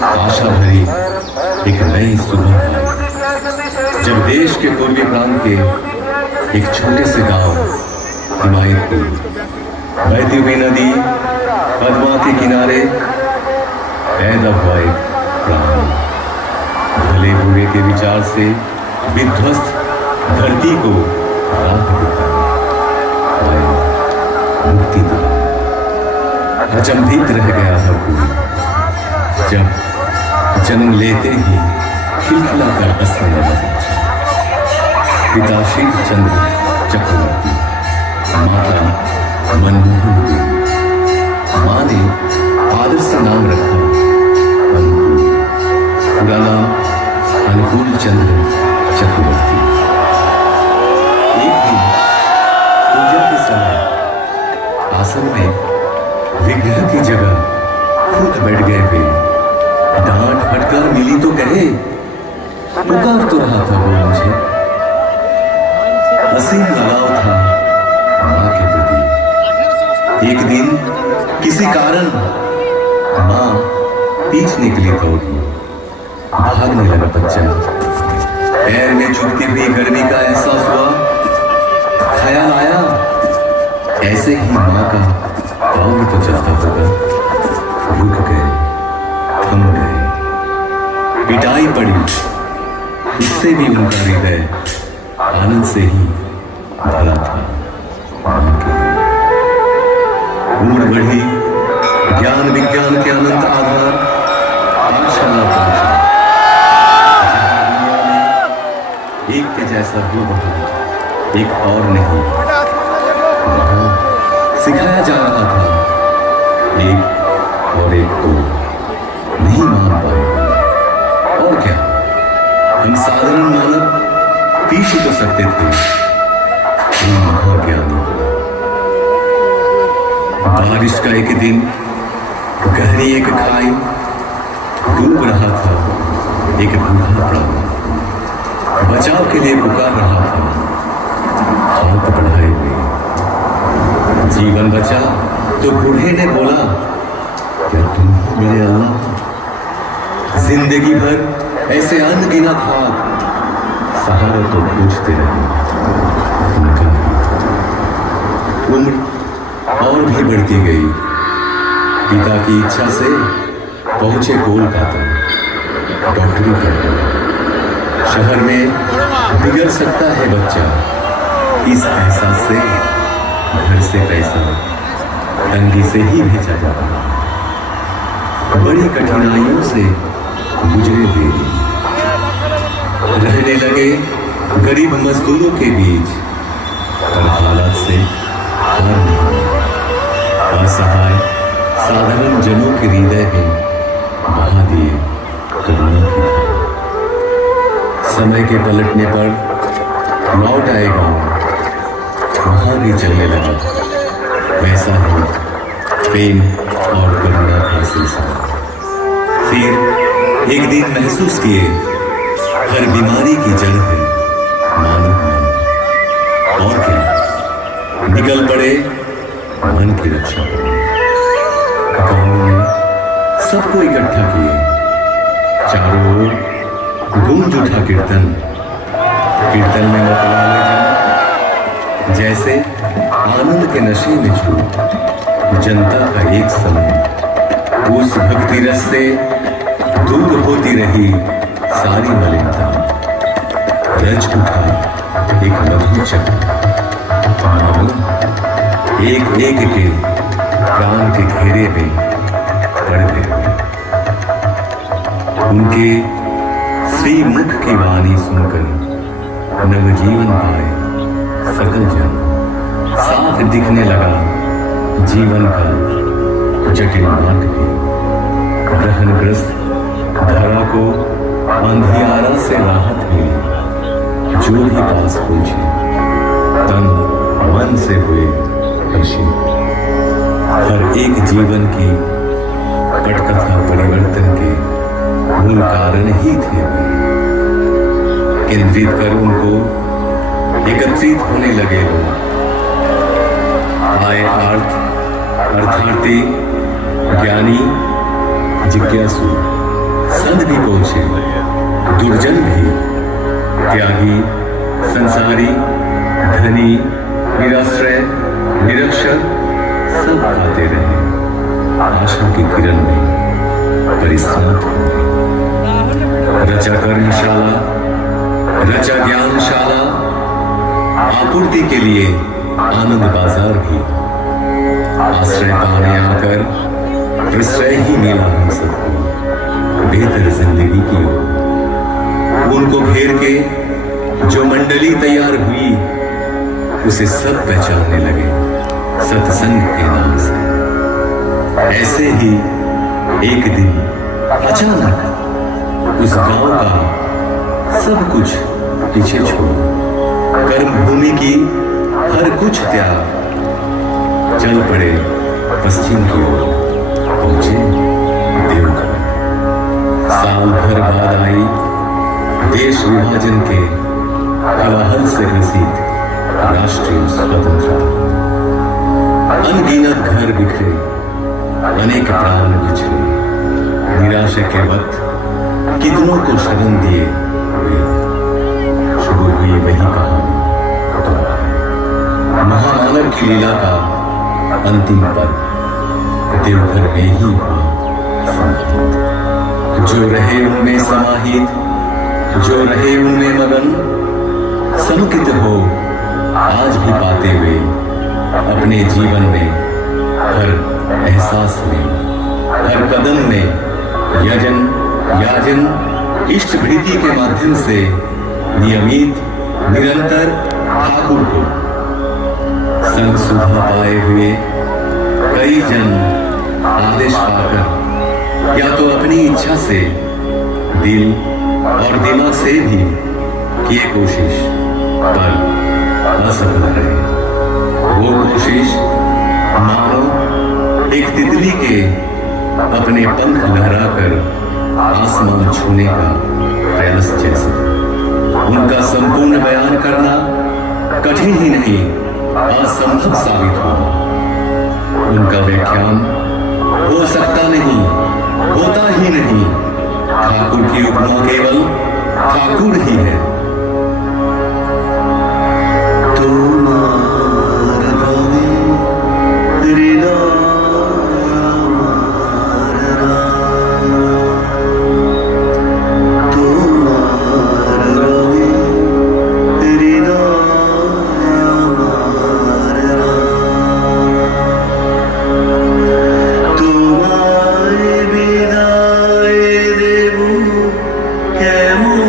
आशा भरी एक नई सुबह आई, जब देश के पूर्वी प्रांत के एक छोटे से गांव हिमायतपुर बहती हुई नदी पद्मा के किनारे पैदा हुआ एक प्राण। भले बुरे के विचार से विध्वस्त धरती को राह दिखाई, मुक्ति दी। अचंभित रह गया था कोई, जब जन्म लेते ही खिलखिला कर हंसने लगा। पिता श्री चंद्र चक्रवर्ती, माता मनमोहन देवी। माँ ने आदर से नाम रखा अनुकूल, पूरा नाम अनुकूल चंद्र चक्रवर्ती। एक दिन पूजा के समय आसन में विग्रह की जगह खुद बैठ गए वे। डांट फटकार मिली तो कहे, पुकार तो रहा था वो मुझे। असीम लगाव था माँ के प्रति। एक दिन किसी कारण माँ पीछ निकली दौड़ी, भागने लगा बच्चा। पैर में चुभती हुई गर्मी का एहसास हुआ। ख्याल आया, ऐसे ही माँ का पाँव भी तो चलता होगा। रुक गए, थम गए। पिटाई पड़ी, उससे भी उनका हृदय आनंद से ही भरा था। उम्र बढ़ी, ज्ञान विज्ञान के अनंत आधार आशा आकांक्षा, एक के जैसा हो बहुत एक और नहीं। सिखाया जा रहा था एक और एक को नहीं मान पाए। और क्या, हम साधारण मानव पीछ तो सकते थे, महाज्ञानी। बारिश का एक दिन गहरी एक खाई, डूब रहा था एक बूढ़ा प्राणी। बचाव के लिए पुकार रहा था, हाथ बढ़ाए हुए। जीवन बचा तो बूढ़े ने बोला, क्या तुम मेरे अल्लाह? जिंदगी भर ऐसे अनगिनत हाथ सहारा तो पूछते रहे। उम्र और भी बढ़ती गई। पिता की इच्छा से पहुंचे कोलकाता, डॉक्टरी करने। शहर में बिगड़ सकता है बच्चा, इस एहसास से घर से पैसा तंगी से ही भेजा जाता। बड़ी कठिनाइयों से गुजरे देवी, रहने लगे गरीब मजदूरों के बीच। पर हालात से हार नहीं, असहाय साधारण जनों के हृदय में बहा दिए करुणा की धारा। समय के पलटने पर लौट आए गांव, वहां भी चलने लगा वैसा ही प्रेम और करुणा का सिलसिला। फिर एक दिन महसूस किए, हर बीमारी की जड़ है मानव मन। और क्या, निकल पड़े मन की रक्षा। गांव में सबको इकट्ठा किए, चारों ओर गूंज उठा कीर्तन। कीर्तन में मतवाले जन जैसे आनंद के नशे में छूट। जनता का एक समूह उस भक्ति रस से दूर होती रही सारी मलिनता। रच उठा एक मधुर चक्र, एक एक के प्राण के घेरे में पड़ गए। उनके श्री मुख की वाणी सुनकर नवजीवन पाए सकल जन। साफ दिखने लगा जीवन का जटिल मार्ग भी। ग्रहणग्रस्त धरा को अंधियारा से राहत मिली। जो भी पास पहुंचे तन मन से हुए खुशी। हर एक जीवन की पटकथा परिवर्तन के मूल कारण ही थे वे। केंद्रित कर उनको एकत्रित होने लगे लोग। आए अर्थार्थी, ज्ञानी, जिज्ञासु, संत भी पहुंचे, दुर्जन भी, त्यागी, संसारी, धनी, निराश्रय, निरक्षर सब आते रहे। आशा की किरण में परिस्नात हो। रचा कर्मशाला, रचा ज्ञानशाला, आपूर्ति के लिए आनंद बाजार भी। आश्रय पाने आकर प्रश्रय ही मिला हम सबको, बेहतर जिंदगी की ओर। उनको घेर के जो मंडली तैयार हुई, उसे सब पहचानने लगे सत्संग के नाम से। ऐसे ही एक दिन अचानक उस गांव का सब कुछ पीछे छोड़, कर्म भूमि की हर कुछ त्याग, चल पड़े पश्चिम की ओर, पहुंचे देवघर। साल भर बाद आई देश विभाजन के कोलाहल से ग्रसित राष्ट्रीय स्वतंत्रता। अनगिनत घर बिखरे, अनेक प्राण बिछड़े, निराशा के वक्त कितनों को शरण दिए हुए। शुरू हुई वही कहानी महामानव की लीला का अंतिम पर्व देवघर में ही हुआ समाहित। जो रहे उनमें समाहित, जो रहे उनमें मगन, समुकित हो आज भी पाते हुए अपने जीवन में, हर एहसास में, हर कदम में यजन, याजन, इष्ट भृति के माध्यम से नियमित निरंतर ठाकुर को संग सुधा पाए हुए कई जन आदेश पाकर या तो अपनी इच्छा से, दिल और दिमाग से भी किए कोशिश, पर असफल रहे। वो कोशिश मानो एक तितली के अपने पंख लहराकर आसमान छूने का प्रयास जैसा। उनका संपूर्ण बयान करना कठिन ही नहीं, असंभव साबित हुआ। उनका व्याख्यान हो सकता नहीं, होता ही नहीं। ठाकुर की उपमा केवल ठाकुर ही है। কেমন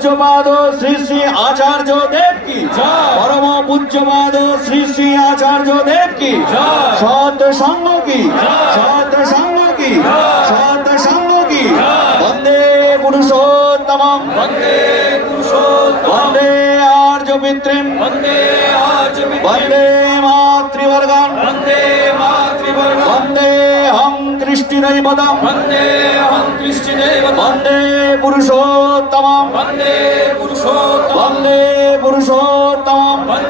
পূজ্যপাদ শ্রী শ্রী আচার্য দেব কি জয়। পরম পূজ্যপাদ শ্রী শ্রী আচার্য দেব কি জয়। সৎ সঙ্গ কি জয়। সৎ সঙ্গ কি জয়। সৎ সঙ্গ কি জয়। বন্দে পুরুষোত্তমম বন্দে পুরুষোত্তম বন্দে আর্য পিতৃম বন্দে আর্যপিতৃম বন্দে মাতৃবর্গান বন্দে মাতৃবর্গ বন্দে হং কৃষ্টিদৈবতম বন্দে অহং কৃষ্ণদেবতম বন্দে পুরুষোত্তমম বন্দে পুরুষোত্তম বন্দে পুরুষোত্তমম বন্দে